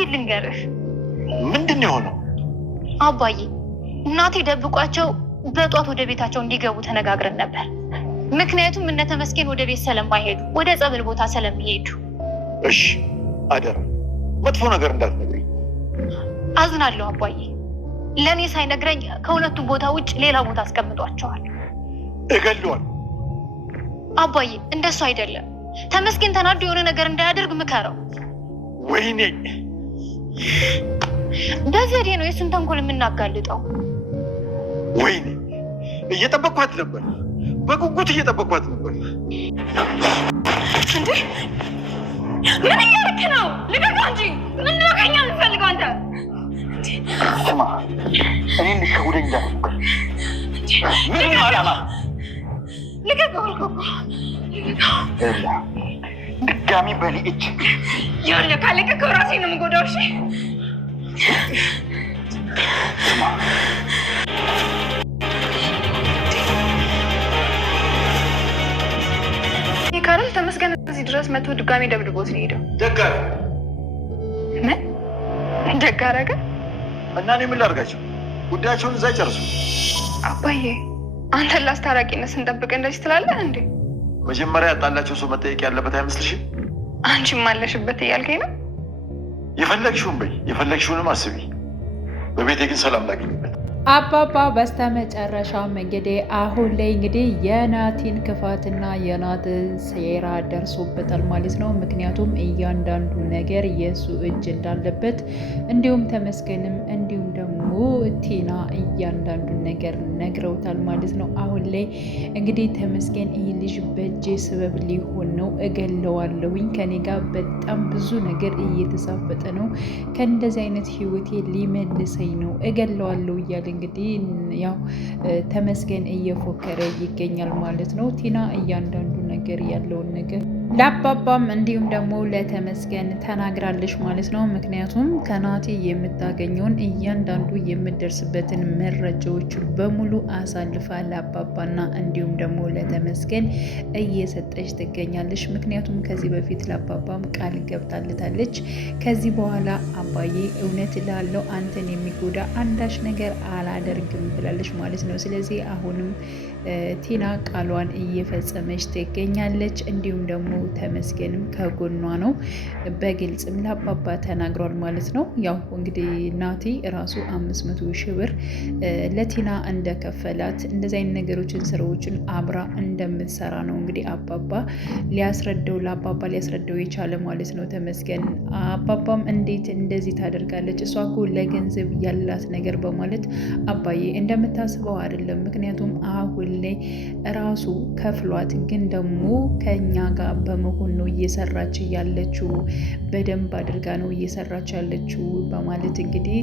ግን ልንገርህ ምንድን የሆነው? አባዬ እናቴ ደብቋቸው በጧት ወደ ቤታቸው እንዲገቡ ተነጋግረን ነበር። ምክንያቱም እነ ተመስገን ወደ ቤት ስለማይሄዱ ወደ ጸበል ቦታ ስለሚሄዱ። እሺ አደራ መጥፎ ነገር እንዳትነግሪኝ። አዝናለሁ አባዬ። ለእኔ ሳይነግረኝ ከሁለቱም ቦታ ውጭ ሌላ ቦታ አስቀምጧቸዋል። እገለዋለሁ። አባዬ እንደሱ አይደለም። ተመስገን ተናዶ የሆነ ነገር እንዳያደርግ ምከረው። ወይኔ በዘዴ ነው የሱን ተንኮል የምናጋልጠው። ወይኔ እየጠበቅኳት ነበር፣ በጉጉት እየጠበቅኳት ነበር። እንዴ ምን እያደረክ ነው? ልቀቀው እንጂ ምንድን ነው ከእኛ የምትፈልገው አንተ? ስማ እኔን ልትሸውደኝ እንዳትሞክር። ምን ነው ዓላማ? ልቀቀው አልኩህ እኮ። ድጋሚ በእኔ እጅ ያለ ካለቀቀው ራሴ ነው የምጎዳው። እሺ ስማ ካረል ተመስገን እዚህ ድረስ መጥቶ ድጋሚ ደብድቦት ነው ሄደው። ደግ አደረገ። ምን ደግ አደረገ? እና እኔ ምን ላድርጋቸው? ጉዳያቸውን እዛ ይጨርሱ። አባዬ አንተን ላስታራቂነት ስንጠብቅ እንደዚህ ትላለህ እንዴ? መጀመሪያ ያጣላቸው ሰው መጠየቅ ያለበት አይመስልሽም? አንቺም አለሽበት እያልከኝ ነው? የፈለግሽውን በይ፣ የፈለግሽውንም አስቢ። በቤቴ ግን ሰላም ላገኝበት። አባባ በስተመጨረሻም እንግዲህ አሁን ላይ እንግዲህ የናቲን ክፋትና የናቲን ሴራ ደርሶበታል ማለት ነው። ምክንያቱም እያንዳንዱ ነገር የእሱ እጅ እንዳለበት እንዲሁም ተመስገንም እንዲሁም ደግሞ ቲና እያንዳንዱን ነገር ነግረውታል ማለት ነው። አሁን ላይ እንግዲህ ተመስገን ይህ ልጅ በእጄ ስበብ ሊሆን ነው፣ እገለዋለሁኝ፣ ከኔ ጋር በጣም ብዙ ነገር እየተሳፈጠ ነው፣ ከእንደዚህ አይነት ህይወቴ ሊመልሰኝ ነው፣ እገለዋለሁ እያለ እንግዲህ ያው ተመስገን እየፎከረ ይገኛል ማለት ነው። ቲና እያንዳንዱ ነገር ያለውን ነገር ለአባባም እንዲሁም ደግሞ ለተመስገን ተናግራለች ማለት ነው። ምክንያቱም ከናቲ የምታገኘውን እያንዳንዱ የምደርስበትን መረጃዎች በሙሉ አሳልፋ ለአባባና እንዲሁም ደግሞ ለተመስገን እየሰጠች ትገኛለች። ምክንያቱም ከዚህ በፊት ለአባባም ቃል ገብታለታለች። ከዚህ በኋላ አባዬ እውነት ላለው አንተን የሚጎዳ አንዳች ነገር አላደርግም ብላለች ማለት ነው። ስለዚህ አሁንም ቲና ቃሏን እየፈጸመች ትገኛለች። እንዲሁም ደግሞ ተመስገንም ከጎኗ ነው። በግልጽም ለአባባ ተናግሯል ማለት ነው። ያው እንግዲህ ናቲ ራሱ 500 ሺህ ብር ለቲና እንደከፈላት እንደዚህ አይነት ነገሮችን ስራዎችን አብራ እንደምትሰራ ነው እንግዲህ አባባ ለአባባ ሊያስረዳው የቻለ ማለት ነው ተመስገን። አባባም እንዴት እንደዚህ ታደርጋለች? እሷ እኮ ለገንዘብ ያላት ነገር በማለት አባዬ እንደምታስበው አይደለም። ምክንያቱም አሁን ላይ ራሱ ከፍሏት ግን ደግሞ ከኛ ጋር በመሆን ነው እየሰራች ያለችው፣ በደንብ አድርጋ ነው እየሰራች ያለችው በማለት እንግዲህ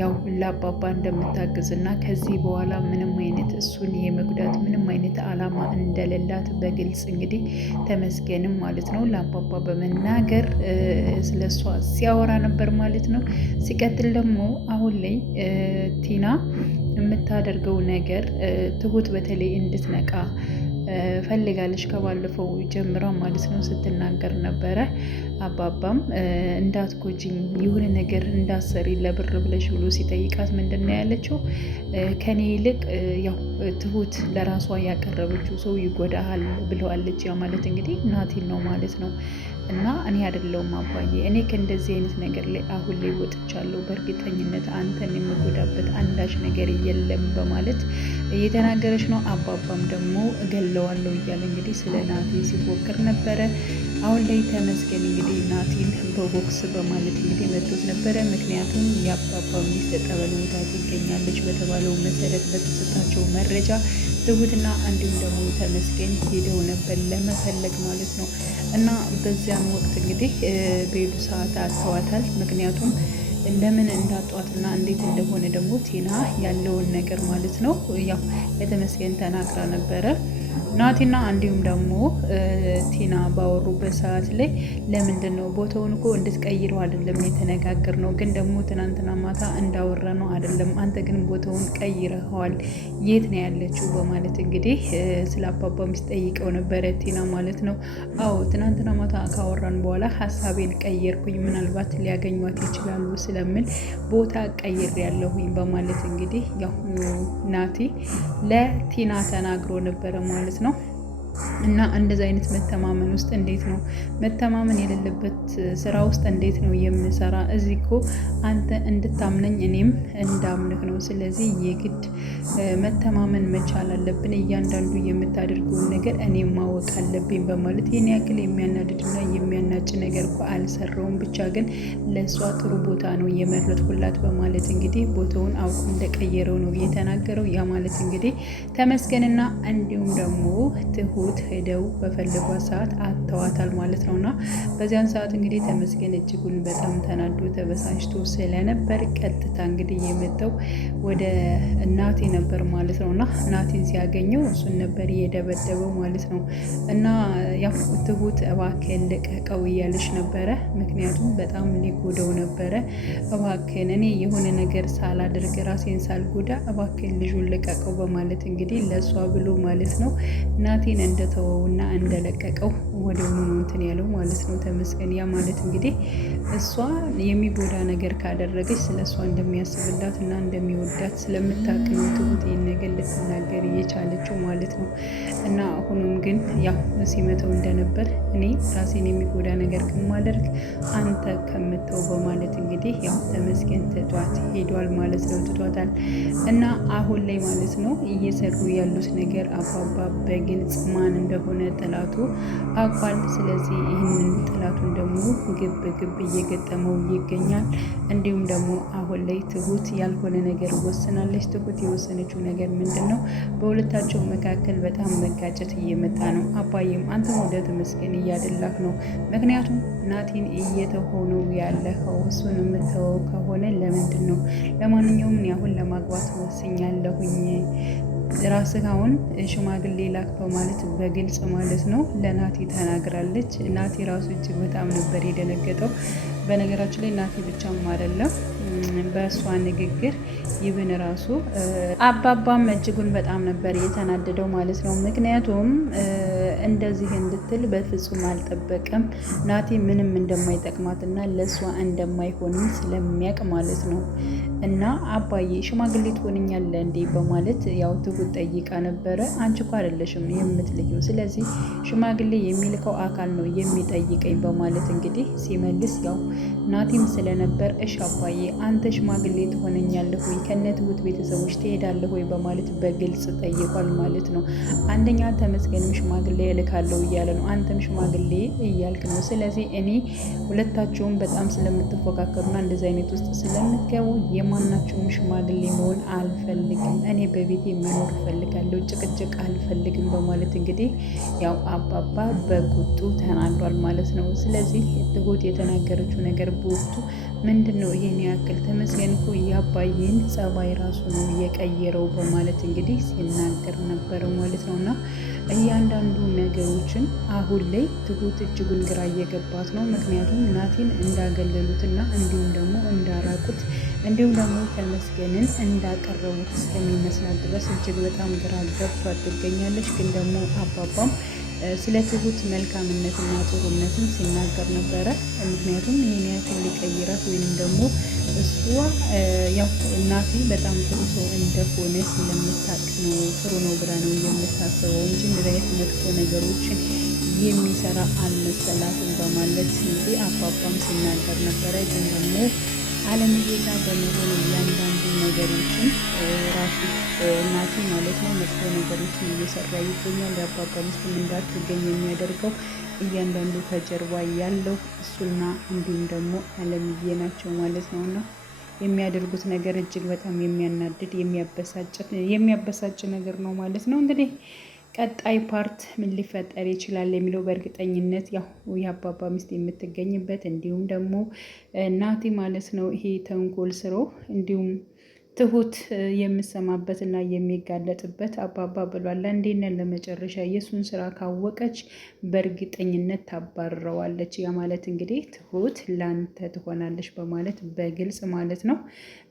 ያው ለአባባ እንደምታግዝና ከዚህ በኋላ ምንም አይነት እሱን የመጉዳት ምንም አይነት አላማ እንደሌላት በግልጽ እንግዲህ ተመስገንም ማለት ነው ለአባባ በመናገር ስለሷ ሲያወራ ነበር ማለት ነው። ሲቀጥል ደግሞ አሁን ላይ ቲና የምታደርገው ነገር ትሁት በተለይ እንድትነቃ ፈልጋለች ከባለፈው ጀምራ ማለት ነው ስትናገር ነበረ። አባባም እንዳትጎጂኝ የሆነ ነገር እንዳሰሪ ለብር ብለሽ ብሎ ሲጠይቃት ምንድን ነው ያለችው? ከኔ ይልቅ ያው ትሁት ለራሷ ያቀረበችው ሰው ይጎዳሃል ብለዋለች። ያ ማለት እንግዲህ ናቲን ነው ማለት ነው። እና እኔ አይደለሁም አባዬ፣ እኔ ከእንደዚህ አይነት ነገር ላይ አሁን ላይ ወጥቻለሁ፣ በእርግጠኝነት አንተን የምጎዳበት አንዳች ነገር የለም በማለት እየተናገረች ነው። አባባም ደግሞ እገለዋለሁ እያለ እንግዲህ ስለ ናቲ ሲፎክር ነበረ። አሁን ላይ ተመስገን እንግዲህ ናቲን በቦክስ በማለት እንግዲህ መቶት ነበረ። ምክንያቱም የአባባ ሚስት ጠበል ቦታ ትገኛለች በተባለው መሰረት በተሰጣቸው መረጃ ትሁትና እንዲሁም ደግሞ ተመስገን ሄደው ነበር ለመፈለግ ማለት ነው። እና በዚያን ወቅት እንግዲህ በሄዱ ሰዓት አጥተዋታል። ምክንያቱም ለምን እንዳጧትና እንዴት እንደሆነ ደግሞ ቲና ያለውን ነገር ማለት ነው ያው ለተመስገን ተናግራ ነበረ። ናቲና እንዲሁም ደግሞ ቲና ባወሩበት ሰዓት ላይ ለምንድን ነው ቦታውን እኮ እንድትቀይረው አይደለም የተነጋገር ነው፣ ግን ደግሞ ትናንትና ማታ እንዳወራ ነው አይደለም፣ አንተ ግን ቦታውን ቀይረኸዋል፣ የት ነው ያለችው በማለት እንግዲህ ስለ አባባ ሚስት ጠይቀው ነበረ ቲና ማለት ነው። አዎ ትናንትና ማታ ካወራን በኋላ ሀሳቤን ቀየርኩኝ፣ ምናልባት ሊያገኟት ይችላሉ ስለምል ቦታ ቀይር ያለሁኝ በማለት እንግዲህ ያው ናቲ ለቲና ተናግሮ ነበረ ማለት ነው። እና እንደዚህ አይነት መተማመን ውስጥ እንዴት ነው መተማመን የሌለበት ስራ ውስጥ እንዴት ነው የምሰራ? እዚህ እኮ አንተ እንድታምነኝ እኔም እንዳምንህ ነው። ስለዚህ የግድ መተማመን መቻል አለብን። እያንዳንዱ የምታደርገውን ነገር እኔም ማወቅ አለብኝ በማለት ይህን ያክል የሚያናድድና የሚያናጭ ነገር እኮ አልሰራውም፣ ብቻ ግን ለእሷ ጥሩ ቦታ ነው የመረጥኩላት በማለት እንግዲህ ቦታውን አውቁ እንደቀየረው ነው የተናገረው። ያ ማለት እንግዲህ ተመስገንና እንዲሁም ደግሞ ትሁት ሄደው በፈለጓት ሰዓት አተዋታል ማለት ነውና በዚያን ሰዓት እንግዲህ ተመስገን እጅጉን በጣም ተናዶ ተበሳጭቶ ስለነበር ቀጥታ እንግዲህ የመጣው ወደ ናቲ ነበር ማለት ነውና ናቲን ሲያገኘው እሱን ነበር የደበደበው ማለት ነው። እና ያው ትሁት እባክህን ልቀቀው እያለች ነበረ፣ ምክንያቱም በጣም ሊጎዳው ነበረ። እባክህን እኔ የሆነ ነገር ሳላደርግ ራሴን ሳልጎዳ እባክህን ልጁን ልቀቀው በማለት እንግዲህ ለእሷ ብሎ ማለት ነው ናቲን እንደተወውና እንደለቀቀው ወደውኑ ነው እንትን ያለው ማለት ነው ተመስገን። ያ ማለት እንግዲህ እሷ የሚጎዳ ነገር ካደረገች ስለ እሷ እንደሚያስብላት እና እንደሚወዳት ስለምታውቅ ነው ትሁት ይህን ነገር ልትናገር እየቻለችው ማለት ነው። እና አሁንም ግን ያው ሲመተው እንደነበር እኔ ራሴን የሚጎዳ ነገር ከማደርግ አንተ ከምተው በማለት እንግዲህ ያው ተመስገን ትቷት ሄዷል ማለት ነው፣ ትቷታል። እና አሁን ላይ ማለት ነው እየሰሩ ያሉት ነገር አባባ በግልጽ ማን እንደሆነ ጥላቱ አውቋል። ስለዚህ ይህንን ጥላቱን ደግሞ ግብ እየገጠመው ይገኛል። እንዲሁም ደግሞ አሁን ላይ ትሁት ያልሆነ ነገር ወስናለች። ትሁት የወሰነችው ነገር ምንድን ነው? በሁለታቸው መካከል በጣም መጋጨት እየመጣ ነው። አባዬም አንተም ወደ ተመስገን እያደላክ ነው፣ ምክንያቱም ናቲን እየተሆነው ያለኸው እሱን የምተወው ከሆነ ለምንድን ነው? ለማንኛውም እኔ አሁን ለማግባት ወስኛለሁኝ ራስህ አሁን ሽማግሌ ላክ በማለት በግልጽ ማለት ነው ለናቲ ተናግራለች። ናቲ ራሱ እጅግ በጣም ነበር የደነገጠው። በነገራችን ላይ ናቲ ብቻም አይደለም በእሷ ንግግር ይብን ራሱ አባባም እጅጉን በጣም ነበር የተናደደው ማለት ነው። ምክንያቱም እንደዚህ እንድትል በፍጹም አልጠበቀም። ናቲ ምንም እንደማይጠቅማትና ለእሷ እንደማይሆንም ስለሚያውቅ ማለት ነው። እና አባዬ ሽማግሌ ትሆንኛለህ እንዴ በማለት ያው ትሁት ጠይቃ ነበረ። አንቺ እኮ አይደለሽም የምትልየው፣ ስለዚህ ሽማግሌ የሚልከው አካል ነው የሚጠይቀኝ በማለት እንግዲህ ሲመልስ ያው ናቲም ስለነበር እሺ አባዬ አንተ ሽማግሌ ትሆነኛለህ ወይ ከነ ትሁት ቤተሰቦች ትሄዳለህ ወይ በማለት በግልጽ ጠይቋል ማለት ነው። አንደኛ ተመስገንም ሽማግሌ እልካለሁ እያለ ነው፣ አንተም ሽማግሌ እያልክ ነው። ስለዚህ እኔ ሁለታቸውም በጣም ስለምትፎካከሩና እንደዚህ አይነት ውስጥ ስለምትገቡ የማናቸውም ሽማግሌ መሆን አልፈልግም፣ እኔ በቤት መኖር እፈልጋለሁ፣ ጭቅጭቅ አልፈልግም በማለት እንግዲህ ያው አባባ በቁጡ ተናግሯል ማለት ነው። ስለዚህ ትሁት የተናገረችው ነገር በወቅቱ ምንድን ነው ይሄን ያክል ተመስገን እኮ የአባዬን ጸባይ ራሱ ነው የቀየረው በማለት እንግዲህ ሲናገር ነበረ ማለት ነው። እና እያንዳንዱ ነገሮችን አሁን ላይ ትሁት እጅጉን ግራ እየገባት ነው። ምክንያቱም ናቲን እንዳገለሉትና እንዲሁም ደግሞ እንዳራቁት እንዲሁም ደግሞ ተመስገንን እንዳቀረቡት እስከሚመስላት ድረስ እጅግ በጣም ግራ ገብቷት ትገኛለች። ግን ደግሞ አባባም ስለ ትሁት መልካምነትና ጥሩነትን ሲናገር ነበረ። ምክንያቱም ይህን ያክል ሊቀይራት ወይም ደግሞ እሷ ያው እናቴ በጣም ጥሩ ሰው እንደሆነ ስለምታውቅ ነው ጥሩ ነው ብላ ነው የምታስበው እንጂ እንደዚህ አይነት መጥፎ ነገሮችን የሚሰራ አልመሰላትም በማለት እንግዲህ አባባም ሲናገር ነበረ። ግን ደግሞ አለምዬ ጋር በመሆኑ እያንዳንዱ ነገሮችን ራሱ እናቴ ማለት ነው መጥፎ ነገሮችን እየሰራ ይገኛል። የአባባ ሚስትም እንዳትገኝ የሚያደርገው እያንዳንዱ ከጀርባ ያለው እሱና እንዲሁም ደግሞ አለምዬ ናቸው ማለት ነው። እና የሚያደርጉት ነገር እጅግ በጣም የሚያናድድ የሚያበሳጭ ነገር ነው ማለት ነው። እንግዲህ ቀጣይ ፓርት ምን ሊፈጠር ይችላል የሚለው በእርግጠኝነት ያው የአባባ ሚስት የምትገኝበት እንዲሁም ደግሞ ናቲ ማለት ነው ይሄ ተንኮል ስሮ እንዲሁም ትሁት የምሰማበትና የሚጋለጥበት አባባ ብሏል። ለአንዴና ለመጨረሻ የእሱን ስራ ካወቀች በእርግጠኝነት ታባርረዋለች። ያ ማለት እንግዲህ ትሁት ላንተ ትሆናለች በማለት በግልጽ ማለት ነው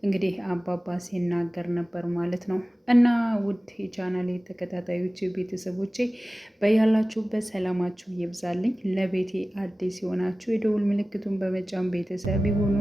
እንግዲህ አባባ ሲናገር ነበር ማለት ነው። እና ውድ የቻናሌ ተከታታዮች ቤተሰቦቼ በያላችሁበት ሰላማችሁ ይብዛልኝ። ለቤቴ አዲስ የሆናችሁ የደውል ምልክቱን በመጫን ቤተሰብ ይሁኑ።